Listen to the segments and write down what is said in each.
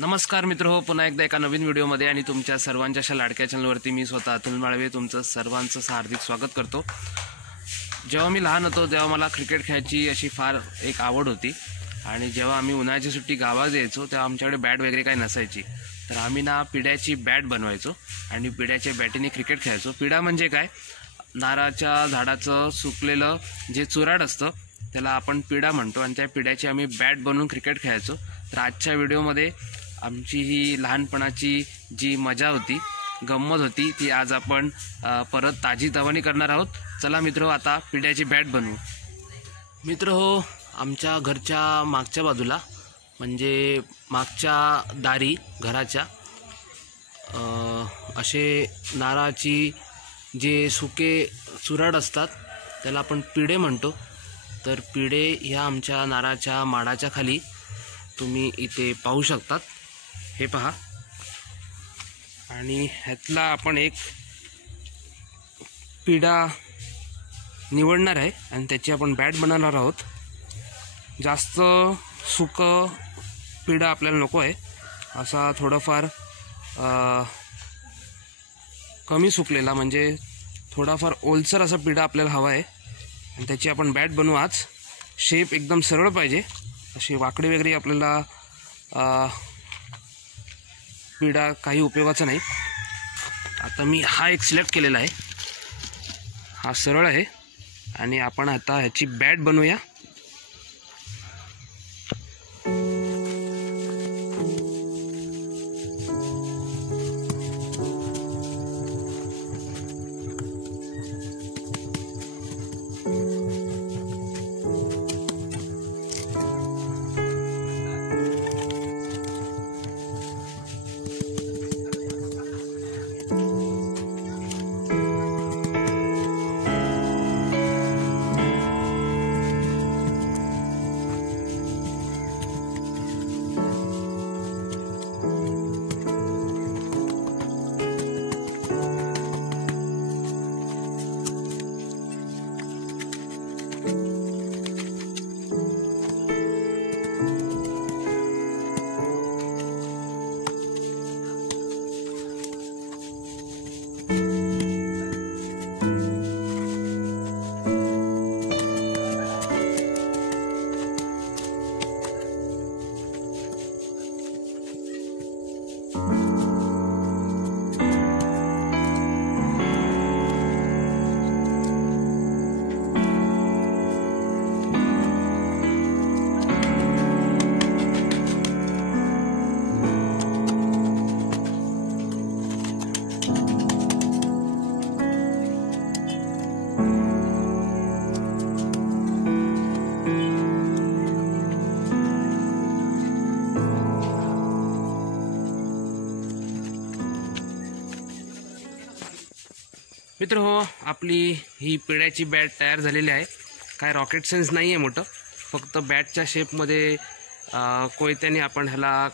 नमस्कार मित्रहो, पुन्हा एकदा एका नवीन व्हिडिओमध्ये आणि तुमच्या सर्वांच्या अशा लाडक्या चॅनलवरती मी स्वतः अतुल माळवे तुमचं सर्वांचं हार्दिक स्वागत करतो। जेव्हा मी लहान होतो तेव्हा मला क्रिकेट खेळायची अशी फार एक आवड होती आणि जेव्हा आम्ही उन्हाळ्याची सुट्टी गावात यायचो तेव्हा आमच्याकडे बॅट वगैरे काही नसायची, तर आम्ही ना पिड्याची बॅट बनवायचो आणि पिड्याच्या बॅटीने क्रिकेट खेळायचो। पिडा म्हणजे काय, नारळाच्या झाडाचं सुकलेलं जे चुराड असतं त्याला आपण पिडा म्हणतो आणि त्या पिड्याची आम्ही बॅट बनवून क्रिकेट खेळायचो। तर आजच्या व्हिडिओमध्ये आमची ही लहानपणाची जी मजा होती, गंमत होती, ती आज आपण परत ताजीतवानी करणार आहोत। चला मित्र, आता पिड्याची बॅट बनवू। मित्र हो, आमच्या घरच्या मागच्या बाजूला म्हणजे मागच्या दारी घराच्या असे नारळाची जे सुके चुराड असतात त्याला आपण पिडे म्हणतो। तर पिडे ह्या आमच्या नारळाच्या माडाच्या खाली तुम्ही इथे पाहू शकतात, हे पहा। आणि ह्यातला आपण एक पिडा निवडणार आहे आणि त्याची आपण बॅट बनवणार आहोत। जास्त सुक पिडा आपल्याला नको आहे, असा थोडाफार कमी सुकलेला म्हणजे थोडाफार ओलसर असा पिडा आपल्याला हवा आहे आणि त्याची आपण बॅट बनवू आज। शेप एकदम सरळ पाहिजे, अशी वाकडी वगैरे आपल्याला पिडा काही उपयोगाचा नाही। आता मी हा एक सिलेक्ट केलेला आहे, हा सरळ आहे आणि आपण आता ह्याची बॅट बनवूया। मित्र हो, आपली ही पिड्याची बॅट तयार झालेली आहे। काय रॉकेट सायन्स नाही आहे मोठं, फक्त बॅटच्या शेपमध्ये कोयत्याने आपण ह्याला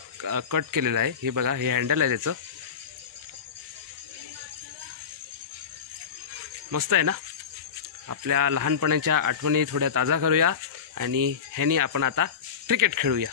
कट केलेलं आहे। हे बघा, हे हँडल आहे त्याचं, मस्त आहे ना। आपल्या लहानपणाच्या आठवणी थोड्या ताजा करूया आणि ह्यानी आपण आता क्रिकेट खेळूया।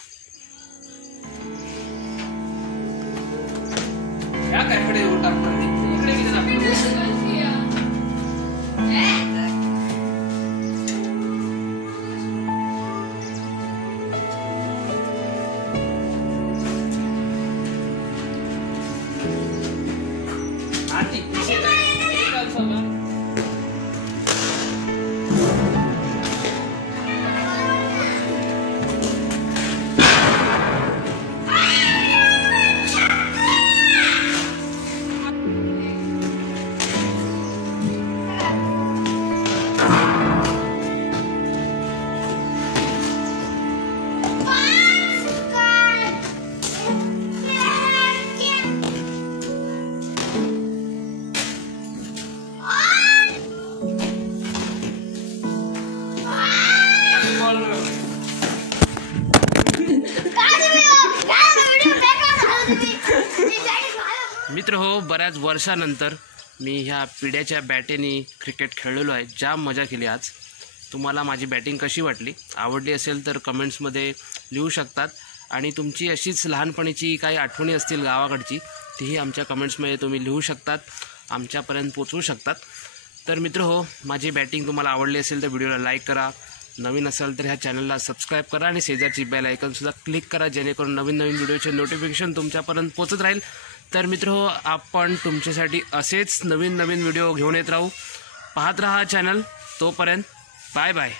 मित्र हो, बऱ्याच वर्षानंतर मी ह्या पिड्याच्या बॅटेने क्रिकेट खेळलेलो आहे। जाम मजा केली आज। तुम्हाला माझी बॅटिंग कशी वाटली, आवडली असेल तर कमेंट्समध्ये लिहू शकतात आणि तुमची अशीच लहानपणीची काही आठवणी असतील गावाकडची, तीही आमच्या कमेंट्समध्ये तुम्ही लिहू शकतात, आमच्यापर्यंत पोचवू शकतात. तर मित्र हो, माझी बॅटिंग तुम्हाला आवडली असेल तर व्हिडिओला लाईक करा, नवीन असाल तर ह्या चॅनलला सबस्क्राईब करा आणि शेजारची बेल आयकॉनसुद्धा क्लिक करा, जेणेकरून नवीन व्हिडिओचे नोटिफिकेशन तुमच्यापर्यंत पोचत राहील. तर मित्र हो, आपण तुमच्यासाठी असेच नवीन व्हिडिओ घेऊन येत राहू. पाहत राहा चॅनल. तोपर्यंत बाय बाय.